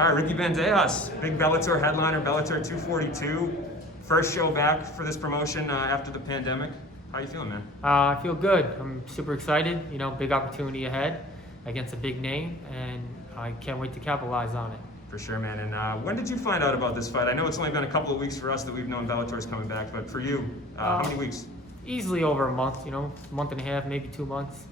All right, Ricky Bandejas, big Bellator headliner, Bellator 242. First show back for this promotion after the pandemic. How you feeling, man? I feel good. I'm super excited. Big opportunity ahead against a big name, and I can't wait to capitalize on it. For sure, man. And when did you find out about this fight? I know it's only been a couple of weeks for us that we've known Bellator's coming back, but for you, how many weeks? Easily over a month, month and a half, maybe 2 months.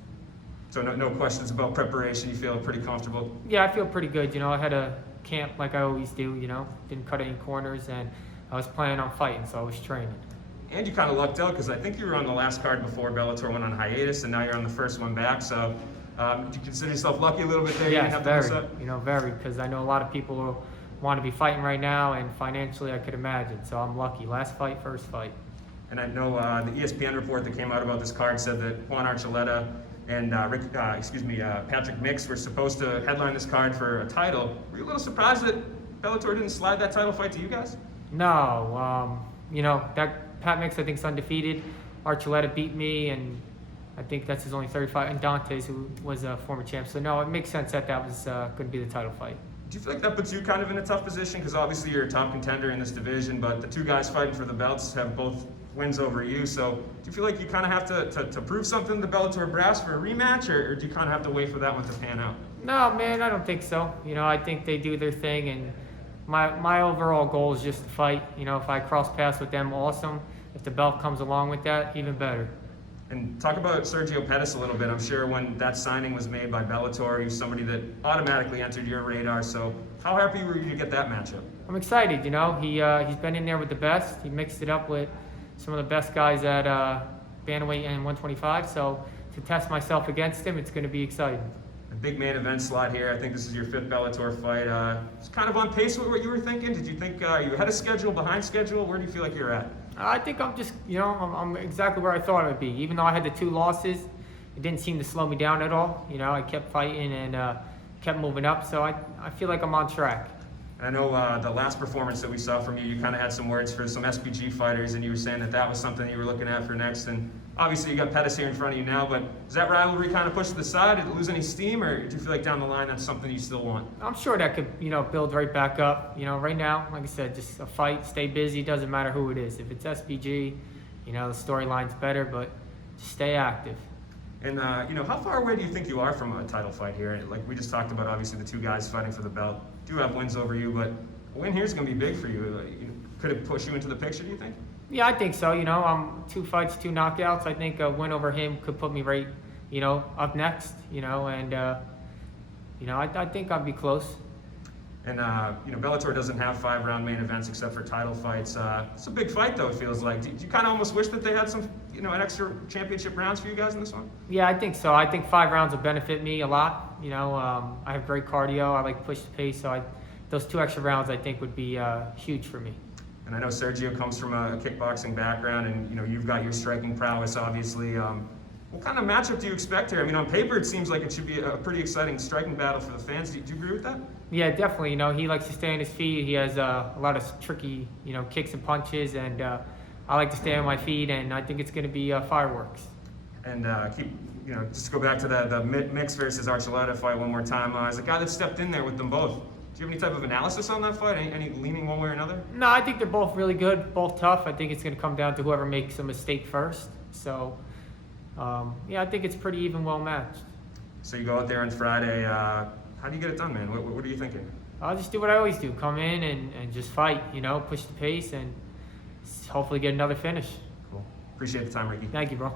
So no questions about preparation. You feel pretty comfortable? Yeah, I feel pretty good. I had a camp like I always do, didn't cut any corners, and I was planning on fighting, so I was training. And you kind of lucked out because I think you were on the last card before Bellator went on hiatus, and now you're on the first one back. So do you consider yourself lucky a little bit there? Yes, very, because I know a lot of people who want to be fighting right now, and financially I could imagine. So I'm lucky. Last fight, first fight. And I know the ESPN report that came out about this card said that Juan Archuleta and Patrick Mix were supposed to headline this card for a title. Were you a little surprised that Bellator didn't slide that title fight to you guys? No, that Pat Mix I think is undefeated. Archuleta beat me, and I think that's his only third fight. And Dantes, who was a former champ. So no, it makes sense that was going to be the title fight. Do you feel like that puts you kind of in a tough position? Because obviously you're a top contender in this division, but the two guys fighting for the belts have both wins over you. So do you feel like you kind of have to prove something to Bellator brass for a rematch, or do you kind of have to wait for that one to pan out? No, man, I don't think so. I think they do their thing, and my overall goal is just to fight. If I cross paths with them, awesome. If the belt comes along with that, even better. And talk about Sergio Pettis a little bit. I'm sure when that signing was made by Bellator, he's somebody that automatically entered your radar. So how happy were you to get that matchup? I'm excited. He's been in there with the best. He mixed it up with some of the best guys at bantamweight and 125. So to test myself against him, it's going to be exciting. A big main event slot here. I think this is your 5th Bellator fight. It's kind of on pace with what you were thinking. Did you think you ahead of schedule, behind schedule? Where do you feel like you're at? I think I'm just, I'm exactly where I thought I would be. Even though I had the 2 losses, it didn't seem to slow me down at all. I kept fighting and kept moving up. So I feel like I'm on track. I know the last performance that we saw from you, you kind of had some words for some SBG fighters, and you were saying that was something you were looking at for next. And obviously you got Pettis here in front of you now, but does that rivalry kind of push to the side? Did it lose any steam, or do you feel like down the line that's something you still want? I'm sure that could, build right back up. Right now, like I said, just a fight, stay busy, doesn't matter who it is. If it's SBG, the storyline's better, but just stay active. And, how far away do you think you are from a title fight here? Like we just talked about, obviously, the 2 guys fighting for the belt do have wins over you, but a win here is going to be big for you. Could it push you into the picture, do you think? Yeah, I think so. I'm 2 fights, 2 knockouts. I think a win over him could put me right, up next, and, I think I'll be close. And, Bellator doesn't have 5-round main events except for title fights. It's a big fight, though, it feels like. Do you kind of almost wish that they had some, an extra championship rounds for you guys in this one? Yeah, I think so. I think 5 rounds will benefit me a lot. I have great cardio. I like to push the pace. So those 2 extra rounds, I think, would be huge for me. And I know Sergio comes from a kickboxing background, and, you've got your striking prowess, obviously. What kind of matchup do you expect here? I mean, on paper, it seems like it should be a pretty exciting striking battle for the fans. Do you agree with that? Yeah, definitely. He likes to stay on his feet. He has a lot of tricky, kicks and punches, and I like to stay on my feet, and I think it's going to be fireworks. And just to go back to the Mix versus Archuleta fight one more time. As a guy that stepped in there with them both, do you have any type of analysis on that fight? Any leaning one way or another? No, I think they're both really good, both tough. I think it's going to come down to whoever makes a mistake first. So, I think it's pretty even, well matched. So you go out there on Friday. How do you get it done, man? What are you thinking? I'll just do what I always do. Come in and just fight, push the pace, and hopefully get another finish. Cool. Appreciate the time, Ricky. Thank you, bro.